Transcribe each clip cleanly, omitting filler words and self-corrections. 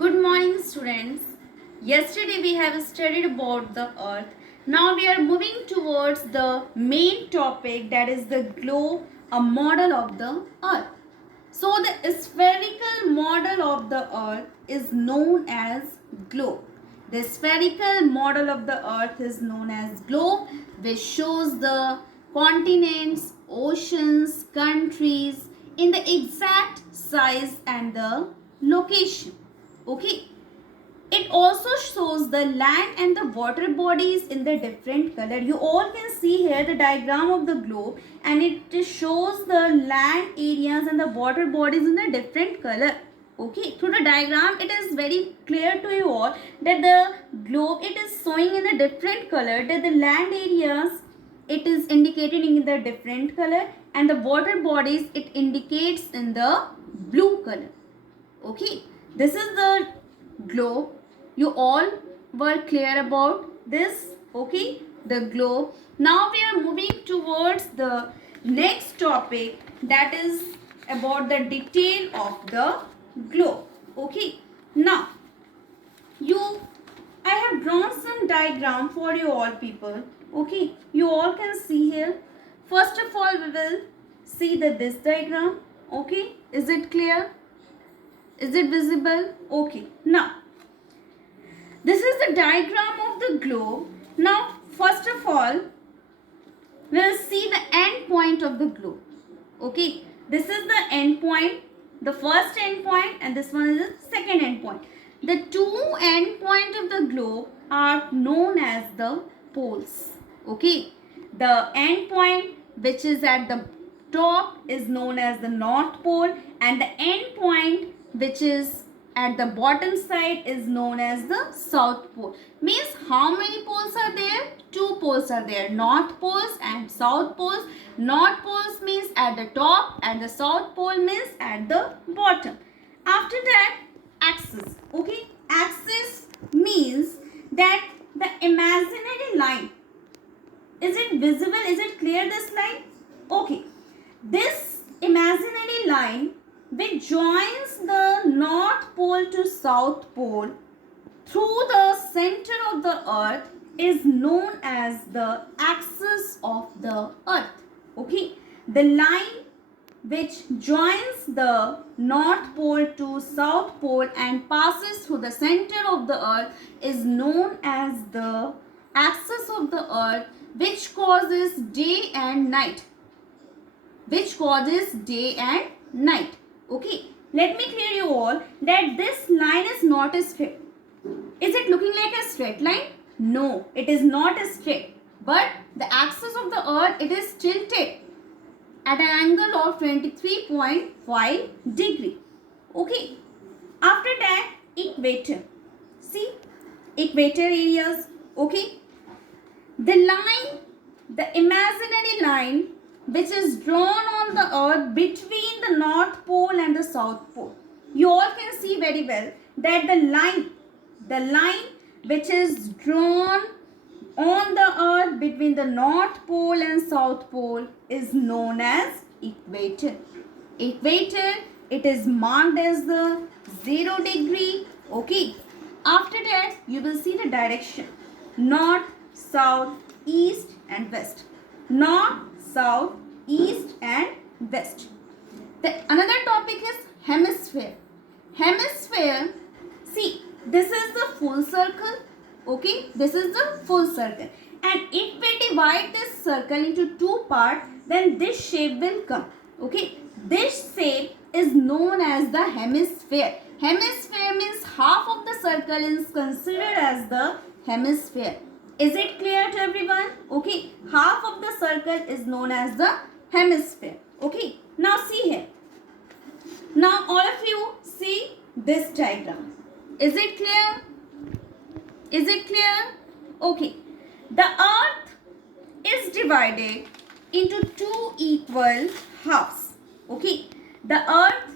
Good morning, students. Yesterday we have studied about the earth. Now we are moving towards the main topic, that is the globe, a model of the earth. So the spherical model of the earth is known as globe. The spherical model of the earth is known as globe, which shows the continents, oceans, countries in the exact size and the location. Okay. It also shows the land and the water bodies in the different color. You all can see here the diagram of the globe, and it shows the land areas and the water bodies in the different color. Okay, through the diagram it is very clear to you all that the globe, it is showing in a different color, that the land areas, it is indicated in the different color, and the water bodies, it indicates in the blue color. Okay, this is the globe. You all were clear about this. Okay, the globe. Now we are moving towards the next topic, that is about the detail of the globe. Okay, now I have drawn some diagram for you all people. Okay, you all can see here. First of all, we will see this diagram. Okay, is it clear? Is it visible? Okay, now this is the diagram of the globe. Now first of all, we will see the end point of the globe. Okay, this is the end point, the first end point, and this one is the second end point. The two end points of the globe are known as the poles. Okay, the end point which is at the top is known as the North Pole, and the end point which is at the bottom side is known as the South Pole. Means how many poles are there? Two poles are there, North Poles and South Poles. North Poles means at the top and the South Pole means at the bottom. After that, axis. Okay, axis means that the imaginary line. Is it visible? Is it clear, this line? Okay, this imaginary line which joins the North Pole to South Pole through the center of the earth is known as the axis of the earth. Okay, the line which joins the North Pole to South Pole and passes through the center of the earth is known as the axis of the earth, which causes day and night. Which causes day and night. Okay, let me clear you all that this line is not a straight. Is it looking like a straight line? No, it is not a straight. But the axis of the earth, it is tilted at an angle of 23.5 degree. Okay, after that, equator. See, equator areas. Okay, the line, the imaginary line which is drawn on the earth between the North Pole and the South Pole. You all can see very well that the line which is drawn on the earth between the North Pole and South Pole is known as equator. Equator, it is marked as the 0 degree. Okay. After that, you will see the direction. North, south, east and west. North, south, east and west. Another topic is hemisphere. Hemisphere, see, this is the full circle. Okay, this is the full circle. And if we divide this circle into two parts, then this shape will come. Okay, this shape is known as the hemisphere. Hemisphere means half of the circle is considered as the hemisphere. Is it clear to everyone? Okay, half of the circle is known as the hemisphere. Okay, now see here. Now all of you see this diagram. Is it clear? Is it clear? Okay, the earth is divided into two equal halves. Okay, the earth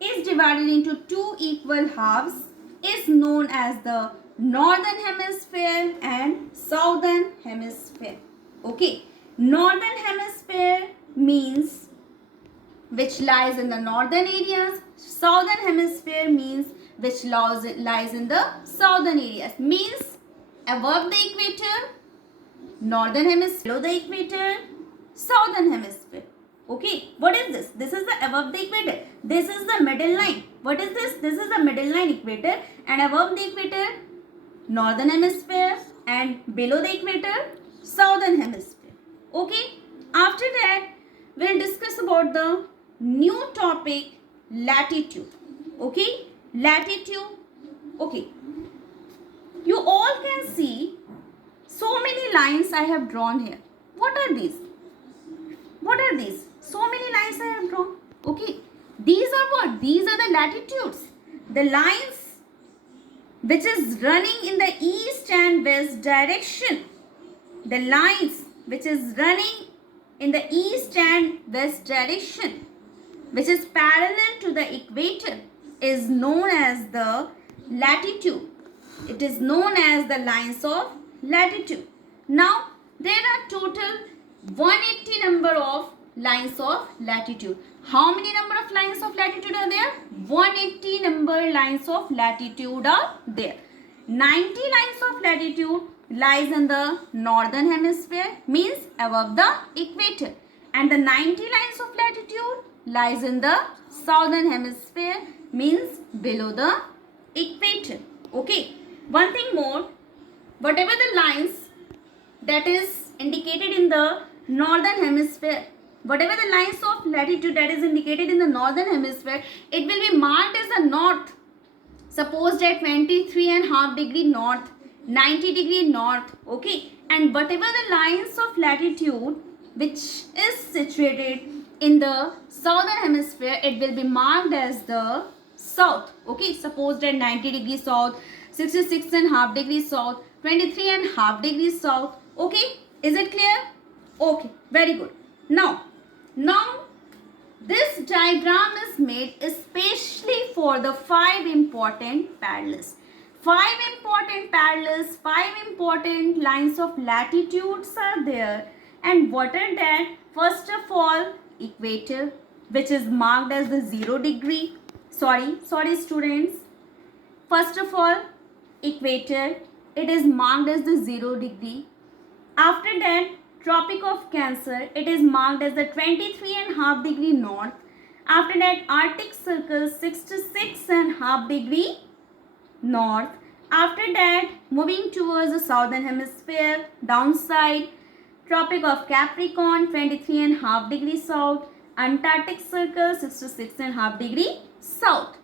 is divided into two equal halves, is known as the northern hemisphere and southern hemisphere. Okay, northern hemisphere means which lies in the northern areas. Southern hemisphere means which lies in the southern areas. Means above the equator, northern hemisphere, below the equator, southern hemisphere. Okay, what is this? This is the above the equator. This is the middle line. What is this? This is the middle line, equator, and above the equator, northern hemisphere, and below the equator, southern hemisphere. Okay, after that we'll discuss about the new topic, latitude. Okay, latitude. Okay, you all can see so many lines I have drawn here. What are these? What are these? So many lines I have drawn. Okay, these are what? These are the latitudes. The lines which is running in the east and west direction. The lines which is running in the east and west direction, which is parallel to the equator, is known as the latitude. It is known as the lines of latitude. Now, there are total 180 number of lines of latitude. How many number of lines of latitude are there? 180 number lines of latitude are there. 90 lines of latitude lies in the northern hemisphere, means above the equator, and the 90 lines of latitude lies in the southern hemisphere, means below the equator. Okay, one thing more, whatever the lines that is indicated in the northern hemisphere, whatever the lines of latitude that is indicated in the northern hemisphere, it will be marked as the north. Suppose that 23.5 degree north, 90 degree north. Okay, and whatever the lines of latitude which is situated in the southern hemisphere, it will be marked as the south. Okay, suppose that 90 degrees south, 66.5 degrees south, 23.5 degrees south. Okay, is it clear? Okay, very good. Now this diagram is made especially for the 5 important parallels. 5 important parallels, 5 important lines of latitudes are there. And what are that? First of all, equator, which is marked as the 0 degree. Sorry students. First of all, equator, it is marked as the 0 degree. After that, Tropic of Cancer, it is marked as the 23.5 degree north. After that, Arctic Circle, 66.5 degree north. After that, moving towards the southern hemisphere, downside, Tropic of Capricorn, 23.5 degree south. Antarctic Circle, 66.5 degree south.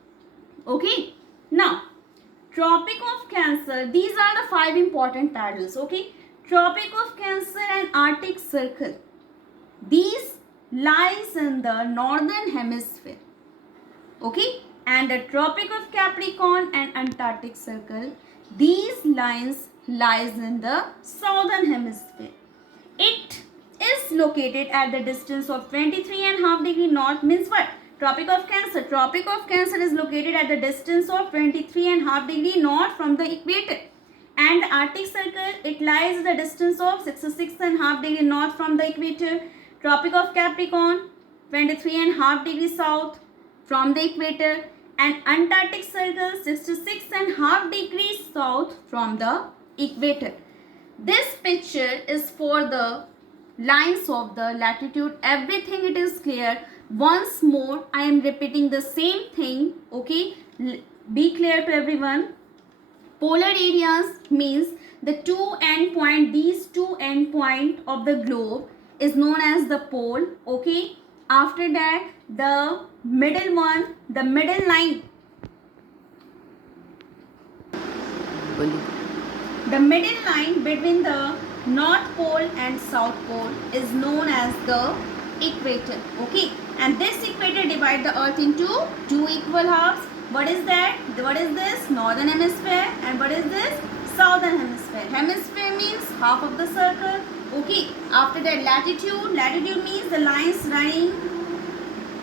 Okay. Now, Tropic of Cancer, these are the 5 important parallels. Okay. Tropic of Cancer and Arctic Circle, these lies in the northern hemisphere. Okay, and the Tropic of Capricorn and Antarctic Circle, these lines lies in the southern hemisphere. It is located at the distance of 23.5 degree north, means what? Tropic of Cancer. Tropic of Cancer is located at the distance of 23.5 degree north from the equator. And the Arctic Circle, it lies at the distance of 66.5 degree north from the equator. Tropic of Capricorn, 23.5 degree south from the equator. And Antarctic Circle, 66.5 degrees south from the equator. This picture is for the lines of the latitude. Everything it is clear. Once more, I am repeating the same thing. Okay, be clear to everyone. Polar areas means the two end point, these two end point of the globe is known as the pole. Okay, after that the middle one, the middle line, the middle line between the north pole and south pole is known as the equator. Okay, and this equator divide the earth into 2 equal halves. What is that? What is this? Northern hemisphere. And what is this? Southern hemisphere. Hemisphere means half of the circle. Okay. After that, latitude. Latitude means the lines running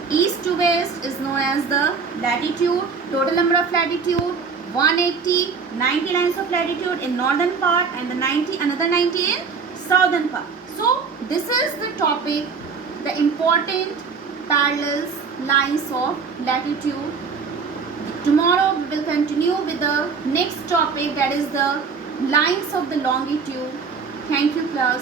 east to west is known as the latitude. Total number of latitude 180. 90 lines of latitude in northern part and the 90 another 90 in southern part. So this is the topic, the important parallels, lines of latitude. Tomorrow we will continue with the next topic, that is the lines of the longitude. Thank you class.